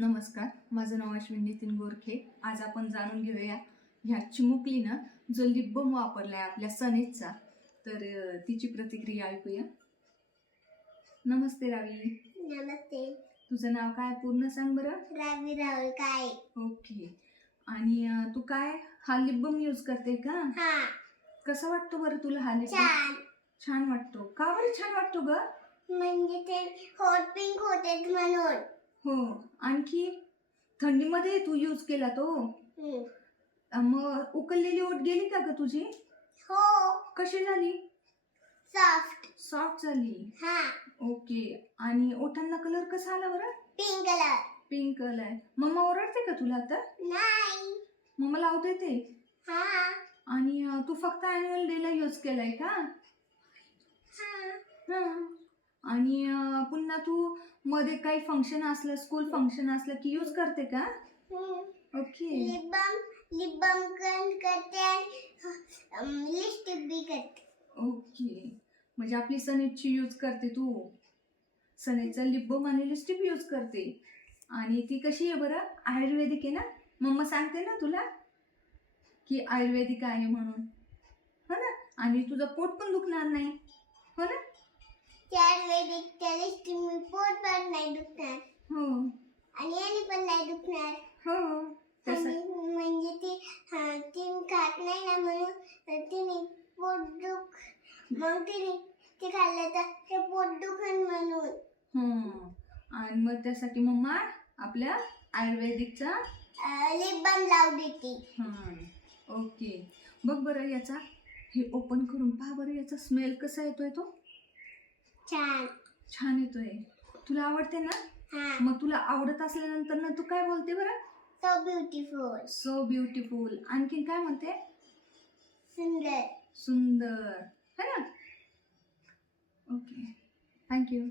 नमस्कार माझं नाव अश्विन नितीन गोरखे. आज आपण जाणून घेऊया ह्या चिमुकलीनं जो लिप बम वापरलाय आपल्या सनेजचा तर तिची प्रतिक्रिया ऐकूया. नमस्ते रावी. नमस्ते. तुझं नाव काय? पूर्ण सांग बरं. रवी राहुल काय ओके. आणि तू काय? हा लिप बम यूज करते का? हा. कसा वाटतो बरं तुला हा लिप छान. छान वाटतो. का बरं छान वाटतो ग? म्हणजे ते हॉट पिंक होते म्हणून. हो आणखी थंडीमध्ये तू यूज केला तो? हम्म. मग उकललेली ओट गेली का ग तुझी? हो. कशी झाली? सॉफ्ट सॉफ्ट झाली. हा. ओके आणि ओठांना कलर कसा आला बरं? Pink colour pink colour mamma ओरडते का तुला आता? नाही. मम्मा लावते ते. हा. आणि अं, तू फक्त अॅन्युअल डेला यूज केलाय का? हा. हां. आणि पुन्हा तू मध्ये काही फंक्शन असलं स्कूल फंक्शन असलं की यूज करते का? Okay lip balm lip balm करते आणि लिपस्टिक भी करते. ओके म्हणजे आपली सनेजची यूज करते तू. सनेजचा लिप बम आणि लिपस्टिक यूज करते. आणि ती कशी आहे बरं? आयुर्वेदिक आहे ना? मम्मा सांगते ना तुला की आयुर्वेदिक आहे म्हणून. हो ना? आणि तुझं पोट पण दुखणार नाही. हो ना? त्या वेळी लिपस्टिक मी पोट पण नाही दुखणार. हो. आणि याने पण नाही दुखणार. हो. तसं आणि म्हणजे ती हा, ती खात नाही ना म्हणून तिने पोट दुख मग तिने ते खाल्लं तर ते पोट दुखन म्हणून. हो. आणि मग त्यासाठी मम्मा आपल्या आयुर्वेदिकचा? लिप बाम लावू देते. हां. ओके. बघ बरं याचा. हे ओपन करून पहा बरं याचा स्मेल कसा येतोय तो. छान. छान येतोय. तुला आवडते ना? हा. मग तुला आवडत असल्यानंतर ना तू काय बोलते बरं? सो ब्युटिफुल सो ब्युटिफुल आणखीन काय म्हणते? सुंदर. सुंदर. है ना? Okay thank you